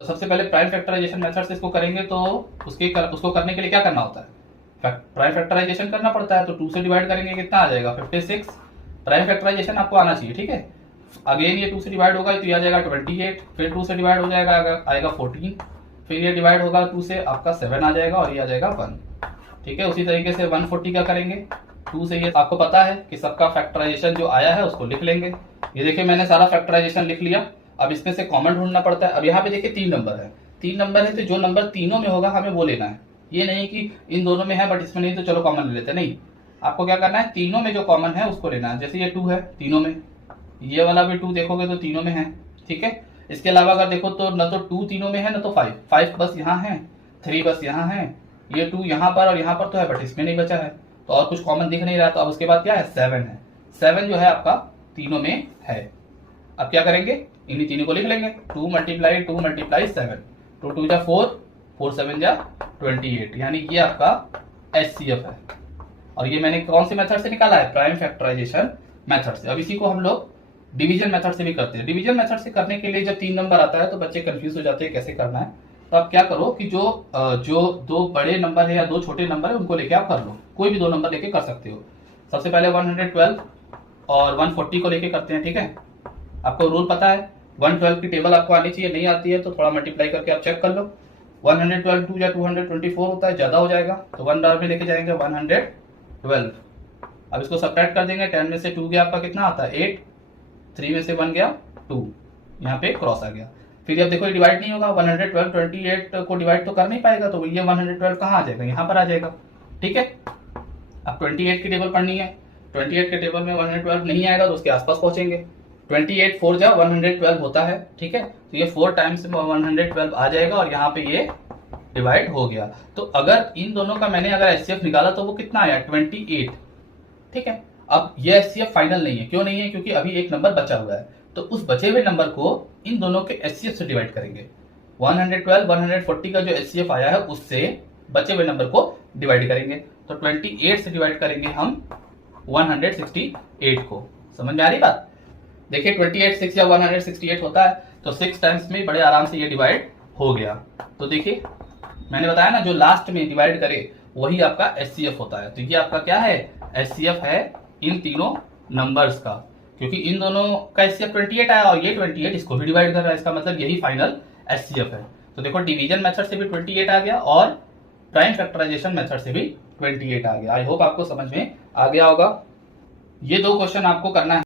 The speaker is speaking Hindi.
तो सबसे पहले प्राइम फैक्टराइजेशन मेथड से इसको करेंगे तो उसको करने के लिए क्या करना होता है, प्राइम फैक्टराइजेशन करना पड़ता है। तो 2 से डिवाइड करेंगे कितना आ जाएगा 56। प्राइम फैक्टराइजेशन आपको आना चाहिए, ठीक है। अगेन ये 2 से डिवाइड होगा तो ये आ जाएगा 28, फिर 2 से डिवाइड हो जाएगा आएगा 14, फिर ये डिवाइड होगा 2 से आपका 7 आ जाएगा और ये आ जाएगा 1, ठीक है। उसी तरीके से 140 का करेंगे 2 से, ये आपको पता है कि सबका फैक्टराइजेशन जो आया है उसको लिख लेंगे। ये देखिए मैंने सारा फैक्टराइजेशन लिख लिया। अब इसमें से कॉमन ढूंढना पड़ता है। अब यहाँ पे देखिए 3 नंबर है, 3 नंबर है तो जो नंबर तीनों में होगा हमें वो लेना है। ये नहीं कि इन दोनों में है बट इसमें नहीं तो चलो कॉमन ले लेते, नहीं। आपको क्या करना है, तीनों में जो कॉमन है उसको लेना है। जैसे ये 2 है तीनों में, ये वाला भी 2 देखोगे तो तीनों में है, ठीक है। इसके अलावा अगर देखो तो न तो 2 तीनों में है न तो 5 बस यहाँ है, 3 बस यहाँ है, ये 2 यहाँ पर और यहाँ पर तो है बट इसमें नहीं बचा है, तो और कुछ कॉमन दिख नहीं रहा। तो अब उसके बाद क्या है 7 है, 7 जो है आपका तीनों में है। अब क्या करेंगे, इन्हीं तीनों को लिख लेंगे 2 मल्टीप्लाई 2 मल्टीप्लाई 7, 2 2 जा 4, 4 7 जा 28, यानी ये आपका HCF है। और ये मैंने कौन से मेथड से निकाला है, प्राइम फैक्टराइजेशन मेथड से। अब इसी को हम लोग डिवीजन मेथड से भी करते हैं। डिवीजन मेथड से करने के लिए जब 3 नंबर आता है तो बच्चे कंफ्यूज हो जाते हैं कैसे करना है। तो आप क्या करो कि जो 2 बड़े नंबर है या 2 छोटे नंबर है उनको लेके आप कर लो, कोई भी 2 नंबर लेके कर सकते हो। सबसे पहले 112 और 140 को लेके करते हैं, ठीक है। आपको रूल पता है, 112 की टेबल आपको आनी चाहिए, नहीं आती है तो थोड़ा मल्टीप्लाई करके आप चेक कर लो। 112 2 या 224 होता है, ज्यादा हो जाएगा तो 1 बार में लेके जाएंगे 112। अब इसको सब्ट्रैक्ट कर देंगे, 10 में से 2 गया आपका कितना आता है 8, 3 में से 1 गया 2, यहाँ पे क्रॉस आ गया। फिर अब देखो ये डिवाइड नहीं होगा, 112 28 को डिवाइड तो कर नहीं पाएगा, तो ये 112 कहाँ आ जाएगा, यहाँ पर आ जाएगा, ठीक है। अब 28 की टेबल पढ़नी है, 28 के टेबल में 112 नहीं आएगा तो उसके आसपास पहुंचेंगे। 28 4 जा 112 होता है, ठीक है। तो ये 4 टाइम्स 112 आ जाएगा और यहाँ पे ये डिवाइड हो गया। तो अगर इन दोनों का मैंने अगर HCF निकाला तो वो कितना आया 28, ठीक है। अब ये HCF फाइनल नहीं है, क्यों नहीं है, क्योंकि अभी एक नंबर बचा हुआ है। तो उस बचे हुए नंबर को इन दोनों के HCF से डिवाइड करेंगे। 112 140 का जो HCF आया है उससे बचे हुए नंबर को डिवाइड करेंगे। तो 28 से डिवाइड करेंगे हम 168 को। समझ में आ रही बात, देखिए 28 6 या 168 होता है तो 6 टाइम्स में बड़े आराम से ये डिवाइड हो गया। तो देखिए मैंने बताया ना, जो लास्ट में डिवाइड करे वही आपका HCF होता है। तो ये आपका क्या है, HCF है इन तीनों नंबर्स का, क्योंकि इन दोनों का HCF 28 आया और ये 28 इसको भी डिवाइड कर रहा है, इसका मतलब यही फाइनल HCF है। तो देखो डिवीजन मेथड से भी 28 आ गया और प्राइम फैक्टराइजेशन मेथड से भी 28 आ गया। आई होप आपको समझ में आ गया होगा। ये 2 क्वेश्चन आपको करना है।